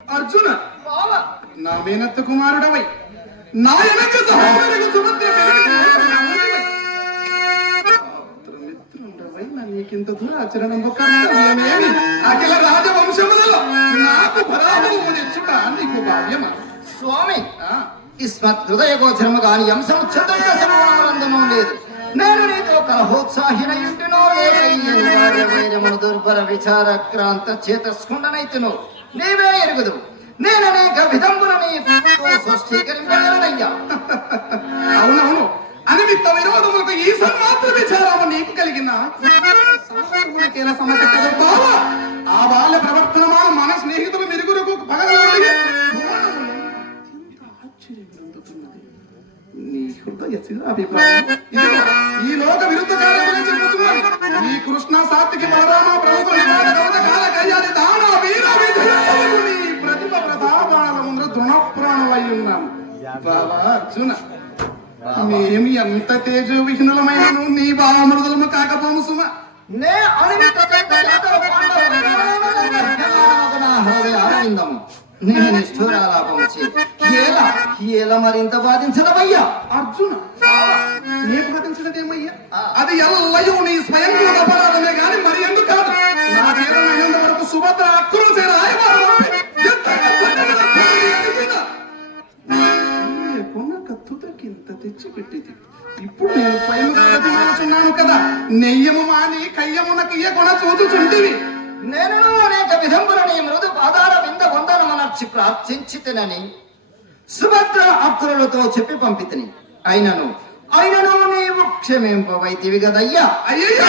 అర్జున నా మేనత్త కుమారుడవై నాయనకు సహోదరుడు సుభద్ర మిత్రుండవై నీకింత దురాచరణము కర్తవ్యమేమి? అఖిల రాజవంశములలో నాకు పరాభవము తెచ్చుట నీకు భావ్యమా? స్వామి, ఇస్మత్ హృదయ గోచరము గాని అంశము చంద్రము లేదు. నేను నీతో కలహోత్సాహినయుంటినో వైరమును దుర్భర విచార క్రాంత చేతస్కుండనైతును నీవే ఎరుగుదు. నేను అనేక విధముల నీతో స్పష్టీకరింపగలనయ్యా. అవునవును, అనిమిత్త విరోధములకు ఈ సన్మాత్ర విచారము నీకు కలిగిన ఆ బాల ప్రవర్తనమాన మన స్నేహితులు మెరుగురకు పగలగొట్టి నీ హృదయ అభిప్రాయం ఈ లోక విరుద్ధ కార్యములు చెప్పుతున్నది. ఈ కృష్ణ సాత్వికి బలరామ ప్రభుత్వ నివాద కవచ కాల కయ్యాది దాన వీర విధులకు నీ ప్రతిభ ప్రతాపాలముందు దృఢప్రాణమై ఉన్నాను. బాబా అర్జున, మేము ఎంత తేజో విహీనులమైనను నీ బాలమృదులము కాకపోము సుమ. నే అనిమిత్త ఆనందము నేను నిష్ఠూరాలాపంచి ఎలా మరింత బాధించదమయ్యా. అర్జున, నీ బాధించడమేమయ్యా? అది ఎల్లయో నీ స్వయం అపరాధమే గాని మరి ఎందుకు కాదు. నా చేరైనంత వరకు సుభద్ర అక్కులు కత్తుతకింత తెచ్చి పెట్టింది. ఇప్పుడు నేను స్వయం ప్రతిమానుచున్నాను కదా, నెయ్యము మాని కయ్యమునకి కొన చూచుచుంటివి. నేను అనేక విధముల నీ మృదు పాదాల వింద వందనమనర్చి ప్రార్థించితనని సుభద్ర అక్కులతో చెప్పి పంపితిని. అయినను నీవు క్షమింపవైతివి గదయ్యా. అయ్యయ్యా!